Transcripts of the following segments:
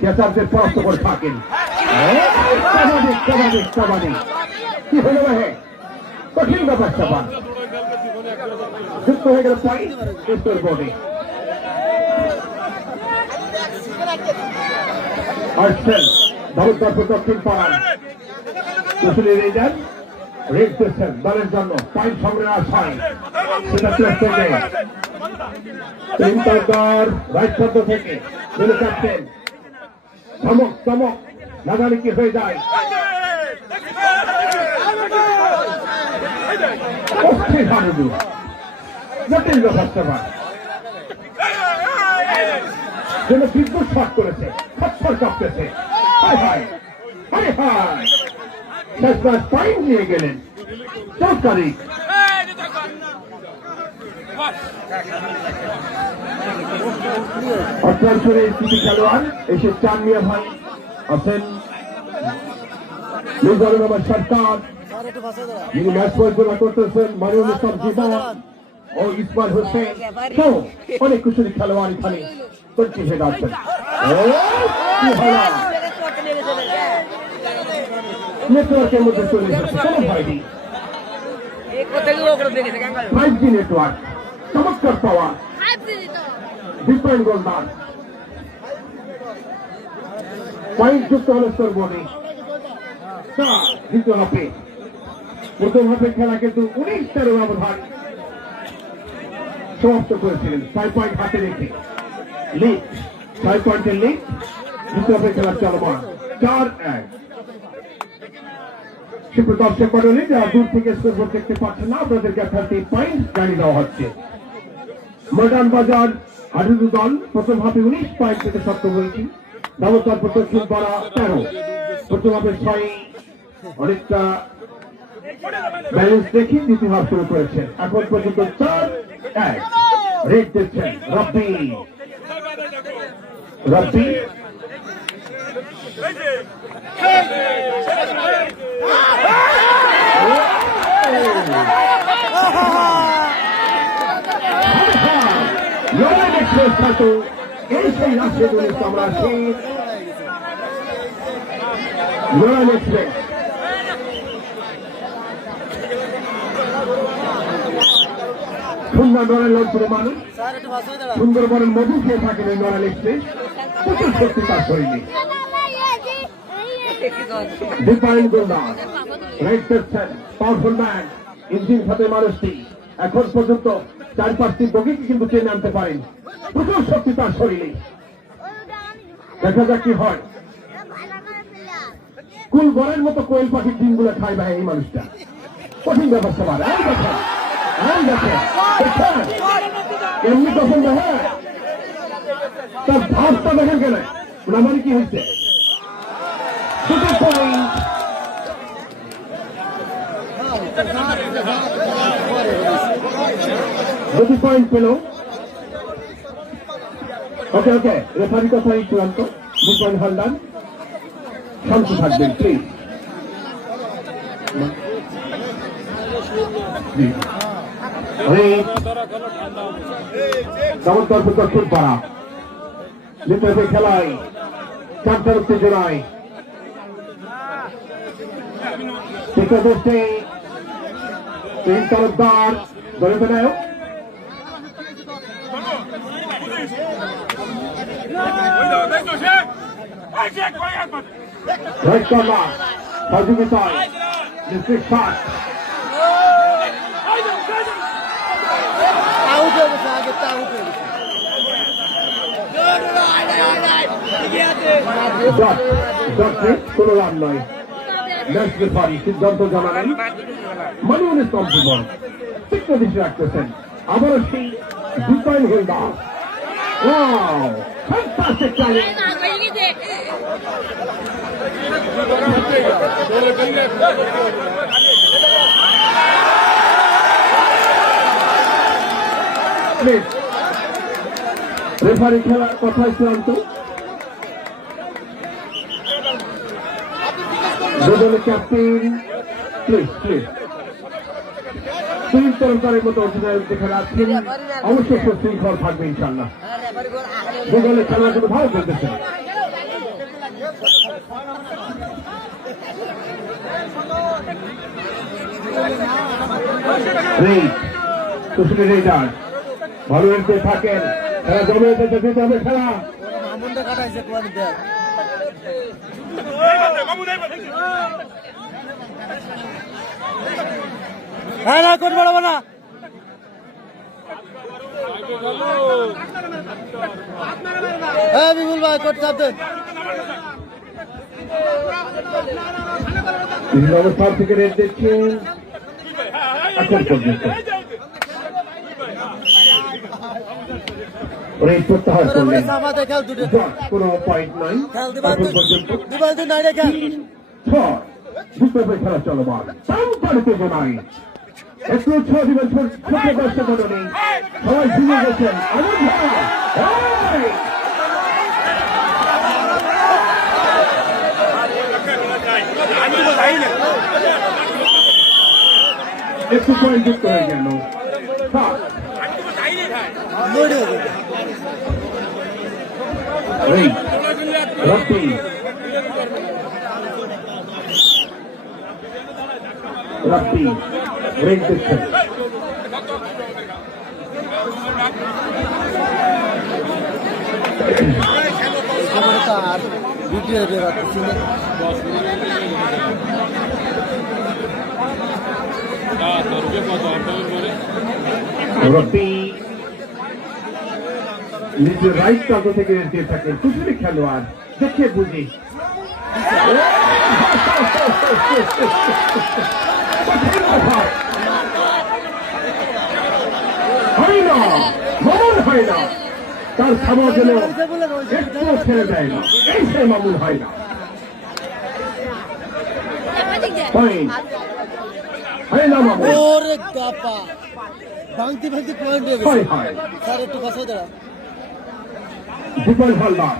ক্যাচারদের পরাস্ত করে থাকেন। কি হলো কঠিন ব্যাপার, স্যাপার। যুক্ত হয়ে গেল পয়েন্ট, উত্তর বোর্ডে। আসছেন ভারতবর্ষ দক্ষিণ পাড়ান কুশলী রেজার রেড দলের জন্য পয়েন্ট সংগ্রহ আশায় সেটা থেকে। রাইট থেকে। তিনি ক্যাপ্টেন, চমক কি হয়ে যায়। জটিল লোকসভা যেন বিদ্যুৎ শট করেছে থর কাঁপতেছে। হায় হায় হায় হায়। শেষ ম্যাচ পয়েন্ট নিয়ে গেলেন। চৌকারি অত্যাঞ্চলের কিছু এসে চান মিয়া ভাই আছেন। মিজানুর রহমান সরকার। যিনি ম্যাচ পরিচালনা করতেছেন মারিউল ইসলাম জীবন ও ইসমাইল হোসেন। অনেক কুশলী খেলোয়াড় এখানে। তৈরি হয়ে যাচ্ছেন ও, কি হলো? নেটওয়ার্কের মধ্যে চলে এসেছে কোনো ভয় নেই। ফাইভ জি নেটওয়ার্ক চমৎকার পাওয়ার ডিফারেন্ট গোলদার পয়েন্ট যুক্ত হল দ্বিতীয় হাফে প্রথম হাফে খেলা কিন্তু উনিশ তেরো ব্যবধান সমাপ্ত করেছিলেন। ছয় পয়েন্ট হাতে রেখে। লিগ ছয় পয়েন্টের লিগ দ্বিতীয় হাফে খেলা চলমান। চার এক। সুপ্রিয় দর্শক মন্ডলী যারা দূর থেকে স্কোর দেখতে পাচ্ছেন না। আপনাদেরকে থার্টি পয়েন্ট জানিয়ে দেওয়া হচ্ছে। মডার্ন বাজার আঠারো দল, প্রথম হাফে উনিশ পয়েন্ট থেকে সত্য হয়েছে। নবতার প্রদক্ষিণ করা তেরো। প্রথম হাফে ছয় অনেকটা ব্যালেন্স দেখে দ্বিতীয় হাফ শুরু করেছেন। এখন পর্যন্ত চার, এক। রেড দিচ্ছেন রব্বি। রব্বি। কিন্তু এই সেই রাষ্ট্রগুলি আমরা সেই লড়াই এক্সপ্রেস। সুন্দর নড়াই মানুষ সুন্দরবনের মধু খেয়ে থাকেন এই নড়াই এক্সপ্রেস। প্রচুর শক্তি ডিফাইন গোলদার রাইট পাওয়ারফুল ম্যান, ইঞ্জিন সাথে মানুষটি এখন পর্যন্ত চার পাঁচটি বগিকে কিন্তু টেনে আনতে পারেন। প্রচুর শক্তি তার শরীরে। দেখা যাক কি হয়। কুল বরের মতো কোয়েল পাখির ডিমগুলো খায় ভাই এই মানুষটা। কঠিন ব্যাপার সবার এমনি তখন দেখেন তার ভাবটা দেখেন কেন? আমার কি হয়েছে? দুটি পয়েন্ট পেল ওকে ওকে রেফারি কথাই চূড়ান্ত দু পয়েন্ট হালদার শান্ত থাকবেন প্লিজ তর্ক দক্ষিণ পাড়া নিতে খেলায় চারটার উত্তেজনায় তিন নায়ক রোহিত শর্মা সহযোগিতায় হয়ে হয়ে কোনো রান নয় ম্যাচ রেফারি সিদ্ধান্ত জানালেন মনিউল ইসলাম জীবন তীক্ষ্ণ দৃষ্টি রাখতেছেন। আবারও সেই ফ্যান্টাস্টিক টাইমিং প্লিজ রেফারি খেলার কথাই চূড়ান্ত। দুজনের ক্যাপ্টেন প্লিজ প্লিজ তিন তরফদারের থাকেন খেলা জমে খেলা। হ্যাঁ না কোট বাড়াবো না হ্যাঁ বিপুল ভাই কোট চাপ দেন অবস্থান থেকে রেড দেখছেন পর্যন্ত প্রত্যাহার করলেন। কোনো পয়েন্ট নাই। এখন পর্যন্ত ছয় খেলা চলমান। তাও ছোট নেই সবাই গেছেন! একটু পয়েন্ট যুক্ত হয়ে গেল। রত্তি রেড দিচ্ছেন আর ভিডিও বের হচ্ছে না রব্বি নিজের রাইট প্রান্ত থেকে দিয়ে থাকে। কুচুরি খেলোয়াড় দেখে বুঝি। হয় না হয় না। তার খাবার যেন একটু ছেড়ে দেয় না। এই সে মামুল হয় না। পয়েন্ট হয় না মামুল ওরে গাপা ভাঙতি ভাঙতি পয়েন্ট হয়ে গেছে। স্যার একটু বসাই দাঁড়া দীপল হালদার।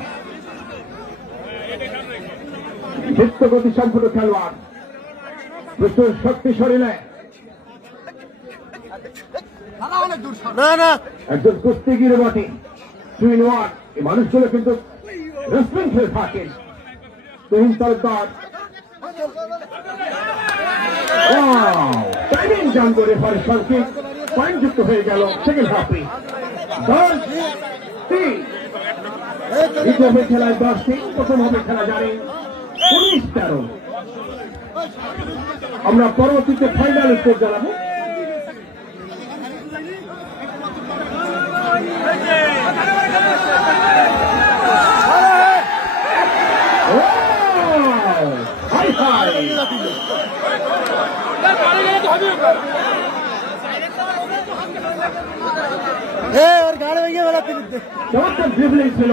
চিত্ত গতি সম্পূর্ণ খেলোয়াড়। প্রচুর শক্তি শরীরে। একজন কুস্তিগির বটে। টুইন ওয়ান এই মানুষগুলো কিন্তু রেসলিং খেলে থাকেন তুহিন সরকার। টাইমিং জান করে পরে সরকি পয়েন্ট যুক্ত হয়ে গেল। সেকেন্ড হাফে দশ তিন। হবে খেলায় দশটি প্রথম হবে খেলা জানি উনিশ তেরো। আমরা পরবর্তীতে ফাইনাল স্কোর জানাব। ওর গাড়ি ভেঙে চমৎকার ড্রিবলিং ছিল।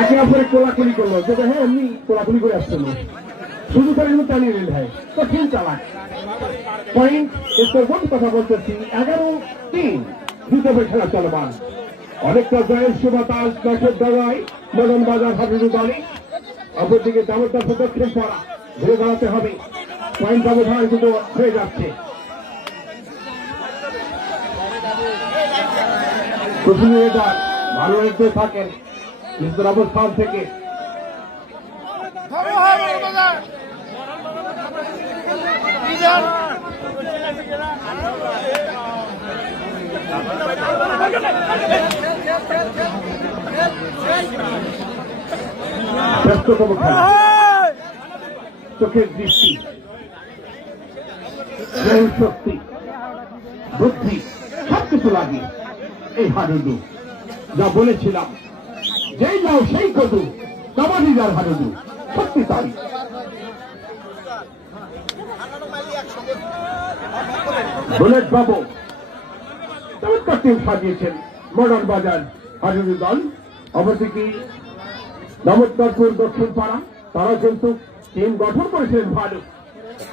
একে অপরে কোলাকুলি করল। যেটা হ্যাঁ এমনি কোলাকুলি করে আসছিল শুধু তার এমনি টানিয়ে নিল ভাই কঠিন চালাক পয়েন্ট স্কোর বোর্ড কথা বলতেছি, এগারো তিন, দ্বিতীয় খেলা চলমান। অনেকটা জয়ের সুবাতাস দশের দাঁড়ায় মদন বাজার হাবিবু দলে অপরদিকে দামোদর দক্ষিণ পড়া ঘুরে দাঁড়াতে হবে। পয়েন্ট ব্যবধান কিন্তু হয়ে যাচ্ছে। প্রথম ভালো রেখে থাকেন। কিন্তু অবস্থান থেকে। ব্যস্ততম খেলা। চোখের দৃষ্টি শক্তি বুদ্ধি সবকিছু লাগে এই হাডুডু যা বলেছিলাম যেই যাও সেই কটু কাবাডি যার হাডুডু সত্যি তাই। বুলেট বাবু, চমৎকার টিম সাজিয়েছেন মডার্ন বাজার হাডুডু দল। অপরদিকে নমস্কারপুর দক্ষিণ পাড়া তারা কিন্তু টিম গঠন করেছিলেন ভালো।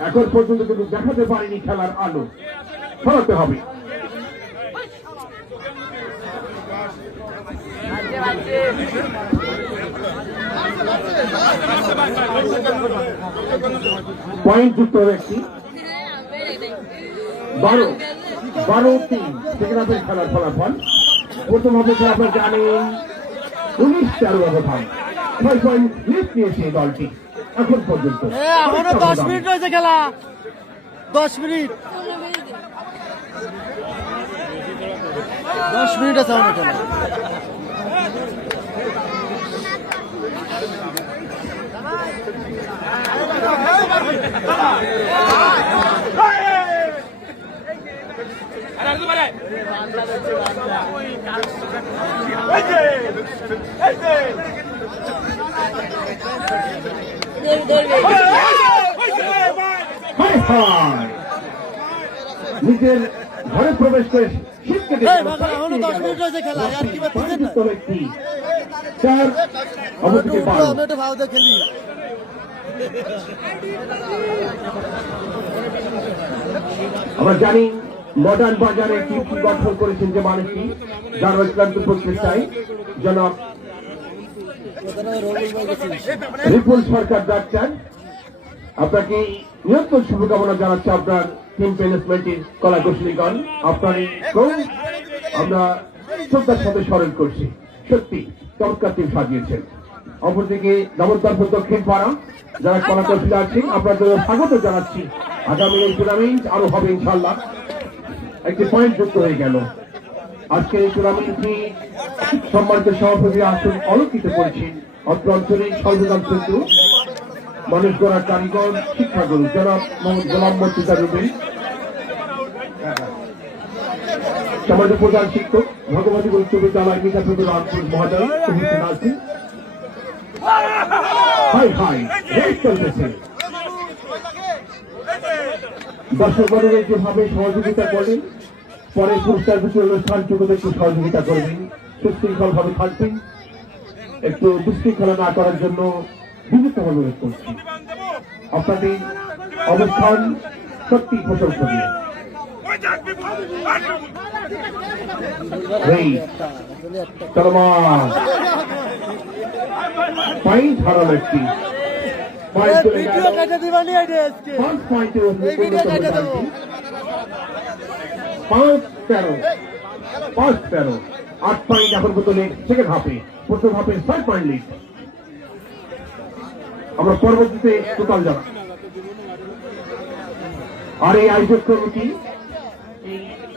এখন পর্যন্ত কিন্তু দেখাতে পারেনি খেলার আলো। সরাতে হবে। পয়েন্ট যুক্ত ব্যক্তি বারো। বারো তিন। সেখানে খেলার ফলাফল। প্রথম অপেক্ষা আপনার জানেন উনিশ তেরো ব্যবধান ছয় পয়েন্ট লিড নিয়েছে দলটি। এখন পর্যন্ত এখনও দশ মিনিট রয়েছে খেলা। দশ মিনিট। দশ মিনিট আছে এখনও খেলা। নিজের ঘরে প্রবেশ করে শীতকে কি চার অপরদিকে বারো আমরা জানি মডার্ন বাজারে টিমটি গঠন করেছেন যে মানুষটি যার অত্যন্ত প্রচেষ্টায় জনাব রিপুল সরকার ডাক্তার আপনাকে নিয়ন্ত্রণ শুভকামনা জানাচ্ছি আপনার টিম ম্যানেজমেন্টের কলা কৌশলীগণ আপনার আমরা শ্রদ্ধার সাথে স্মরণ করছি। সত্যি চমৎকার টিম সাজিয়েছেন। অপরদিকে নবদ্বীপ দক্ষিণ পাড়া, যারা কলা কৌশলী আছেন আপনাদের স্বাগত জানাচ্ছি। আগামী এই টুর্নামেন্ট আরও হবে ইনশাল্লাহ একটি পয়েন্ট যুক্ত হয়ে গেল। আজকে এই টুর্নামেন্টটি সম্মানিত সভাপতি আসন অলঙ্কিত করেছেন। অত্র অঞ্চলের সর্বদান সেতু মানুষ গড়ার কারিগর, শিক্ষাগুরু, জনাব মোহাম্মদ গোলাম মর্তুজা রুবেন সমাজ প্রধান শিক্ষক ভগবতী উচ্চ বিদ্যালয় মিঠাপুর রামপুর মহোদয় উপস্থিত যেভাবে সহযোগিতা করলেন পরে পুরস্কার বিতরণ অনুষ্ঠান চুকোতে একটু সহযোগিতা করবেন। সুশৃঙ্খল ভাবে থাকবেন। একটু বিশৃঙ্খলা না করার জন্য বিনীত অনুরোধ করছি। আপনাদের অবস্থান সত্যি প্রশংসনীয়। পাঁচ তেরো পাঁচ তেরো আট পয়েন্ট প্রথম পয়েন্ট আমরা পরবর্তীতে টোটাল যাব আর এই আয়োজক কমিটি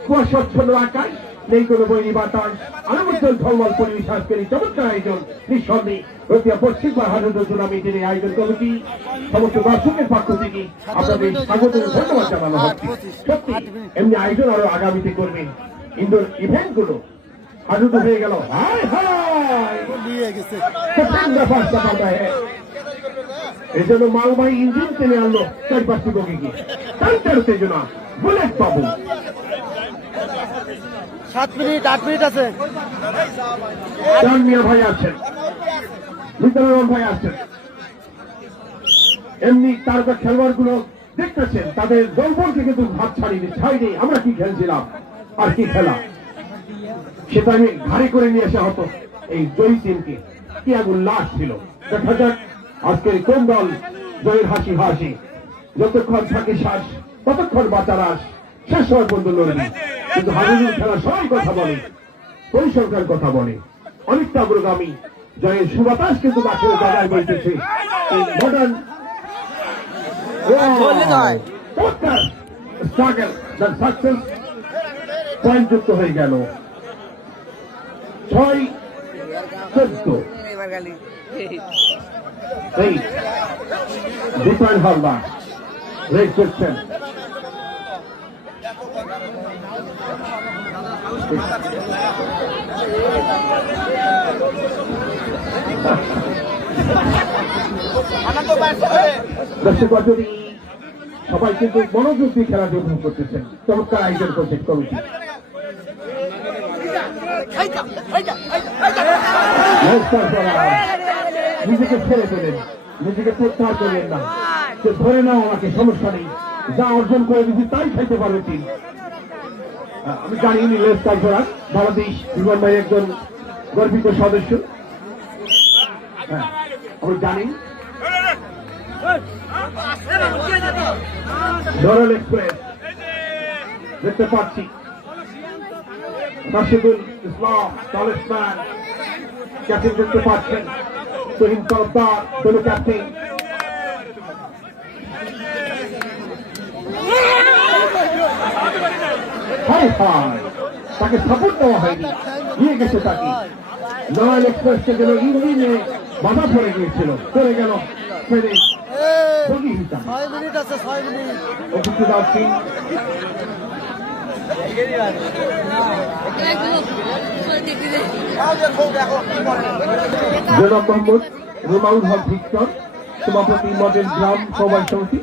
কুয়াশাচ্ছন্ন আকাশ, নেই কোনো বাতাস পরিবেশ চমৎকার আয়োজন এই আয়োজন কমিটি, সমস্ত দর্শকের পক্ষ থেকে আপনাদের স্বাগত ধন্যবাদ জানানো হচ্ছে। সত্যি, এমনি আয়োজন আরও আগামীতে করবেন হয়ে গেল। এই জন্য মালবাহী ইঞ্জিন টেনে আনলো চার বগিকে। তাই বুলেট পাবো সাত মিনিট, আট মিনিট আছে। ভাই বিদ্যালয় ভাই আছেন এমনি তারকা খেলোয়াড়গুলো দেখতেছেন, তাদের দলবলকে কিন্তু ভাত ছাড়িনি ছাড়িনি। আমরা কি খেলছিলাম? আর কি খেলা? সেটা আমি ঘাড়ে করে নিয়ে আসা হতো এই জয়ী টিমকে। কি আগুন লাশ ছিল। দেখা যাক আজকের কোন দল জয়ের হাসি হাসি। যতক্ষণ থাকে শ্বাস, ততক্ষণ বাঁচার আস শেষ হওয়ার পর্যন্ত লড়বি কিন্তু হাজুর খেলা সবাই কথা বলে পরিসংখ্যান কথা বলে। অনেকটা অগ্রগামী জয়ের সুবাতাস কিন্তু বাকির জায়গায় বলতেছে এই modern struggle the success point যুক্ত হয়ে গেল। ছয় চোদ্দ। এই দীপায়ন হালদার রেড করছেন সবাই কিন্তু মনোযোগ দিয়ে খেলাটি উপভোগ করতেছেন। চমৎকার আয়োজন করছেন কমিটি। নিজেকে ছেড়ে পেলেন নিজেকে প্রত্যাহার করলেন না। ধরে নাও আমাকে, সমস্যা নেই। যা অর্জন করে দিচ্ছি তাই খাইতে পারবে টিম আমি জানি ইনি লেস করা বাংলাদেশ বিমান ভাই একজন গর্বিত সদস্য। হ্যাঁ, আমি জানি। নরল এক্সপ্রেস। দেখতে পাচ্ছি। রাশিদুল ইসলাম তালিসম্যান ক্যাপ্টেন দেখতে পাচ্ছেন। তহিম সরদার দলীয় ক্যাপ্টেন। হাই হাই তাকে সাপোর্ট দেওয়া হয়নি। নিয়ে গেছে তাকে। নয়াল এক্সপ্রেসকে গেল ইঞ্জিনে বাধা পড়ে গিয়েছিল। চলে গেল ট্রেনে। জনাব মোহাম্মদ রুমাউল হক ভিক্টর সভাপতি মডেল গ্রাম সবাই সমিতি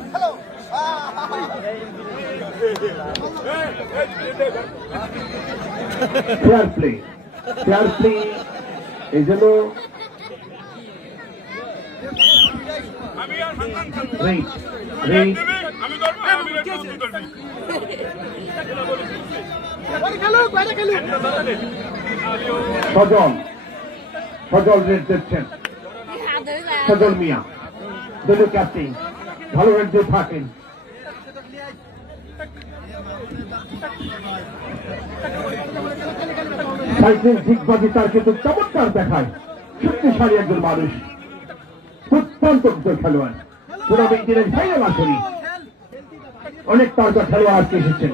ফেয়ার প্লে ফেয়ার প্লে এই জন্য সজল সজল রেট দিচ্ছেন সজল মিয়া দলীয় ক্যাপ্টেন ভালো রেট দিয়ে থাকেন সাইকেল ঝিকবাজি তার কিন্তু চমৎকার দেখায়। শক্তিশালী একজন মানুষ। অত্যন্ত খেলোয়াড়। টুর্নামেন্টের ফাইনাল আসনি অনেক তারকা খেলোয়াড় আজকে এসেছেন।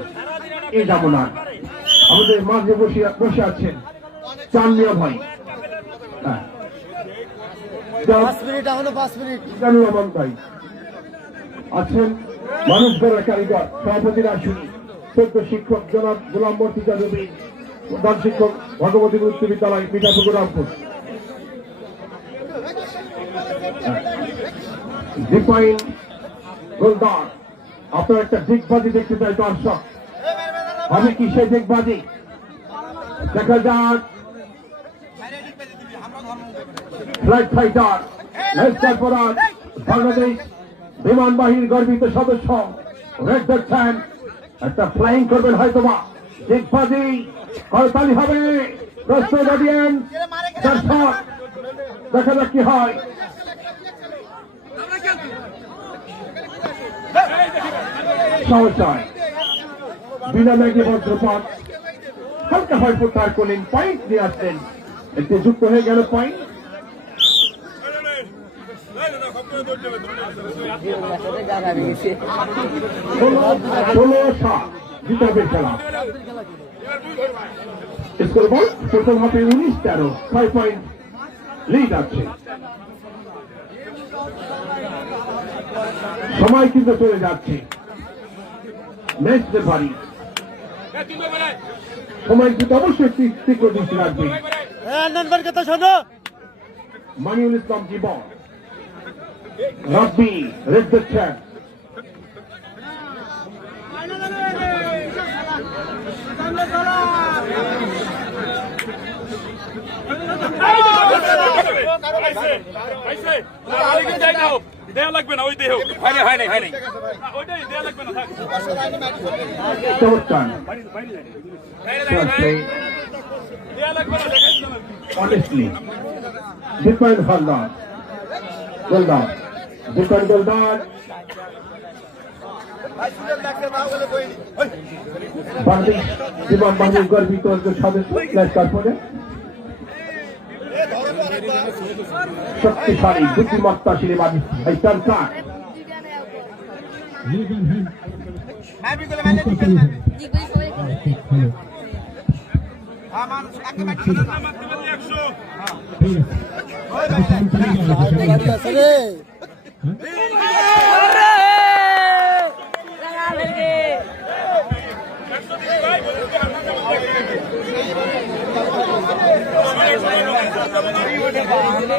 এই যাব না। আমাদের মাঝে বসে বসে আছেন চান্দিয়া ভাই। হ্যাঁ। রহমান ভাই। আছেন মানুষ গড়ার কারিগর সভাপতি রাসুনি সদ্য শিক্ষক জনাব গোলাম মর্তিজা রবি প্রধান শিক্ষক ভগবতী উচ্চ বিদ্যালয় মিঠাপুকুর রামপুর ডিপাইন গোলদার আপনার একটা দিগবাজি দেখতে চাই দর্শক। আমি কি সেই দিগবাজি দেখা যাক। ফ্লাইট ফাইটার লেস্টার পরাজ বাংলাদেশ বিমান বাহিনীর গর্বিত সদস্য রেড দেখছেন একটা ফ্লাইং করবেন হয়তো বা দিগবাজি করতালি হবে। প্রস্তুত অডিয়েন্স দর্শক দেখা যাক কি হয় বিনা ম্যাগে বজ্রপাত। হালকা হয় প্রত্যাহার পয়েন্ট নিয়ে আসলেন। যুক্ত হয়ে গেল পয়েন্ট ষোলো ষোলো খেলা। স্কোর বল প্রথম হাফে উনিশ তেরো ছয় পয়েন্ট লিড আছে সময় কিন্তু চলে যাচ্ছে। ম্যাচ রেফারি সময় কিন্তু অবশ্যই তীক্ষ্ণ দৃষ্টি রাখবে। শোনো। মানিউল ইসলাম জীবন রব্বি রেড দেখছেন দেয়া লাগবে না ওই দেহ হয় হয় নাই হয় নাই ওইটাই দেয়া লাগবে না থাক দেয়া. Different. Different Goldar. বাংলাদেশ বিমান বাহিনীর গর্বিত সদস্য তারপরে শক্তিশালী বুদ্ধিমত্তাশীল বাদী হাইতার কাঠ একশো গাড়ি আছে রে দাদা দাও আমি তোমার সাথে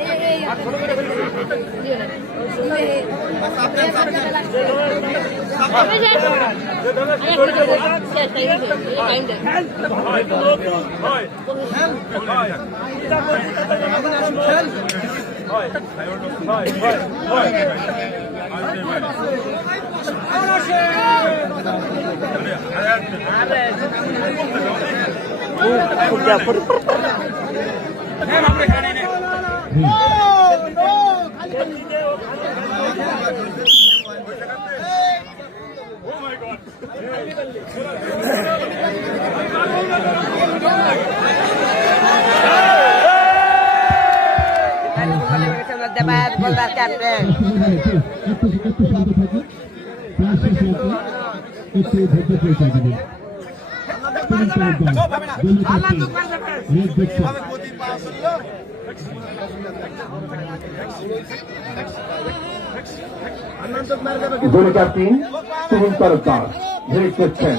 নেই ভিডিও হয় নাই দেবাদ বলদার ক্যাপ্টেন একটু শান্ত একটু পরীক্ষা দেবেন রেড দেখছেন গোলকার তিন তরফদার হেড করছেন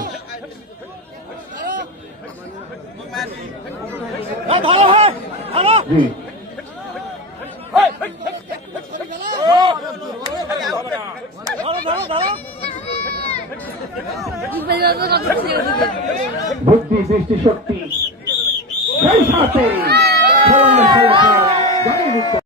বুদ্ধি দৃষ্টি শক্তি সেই সাথে।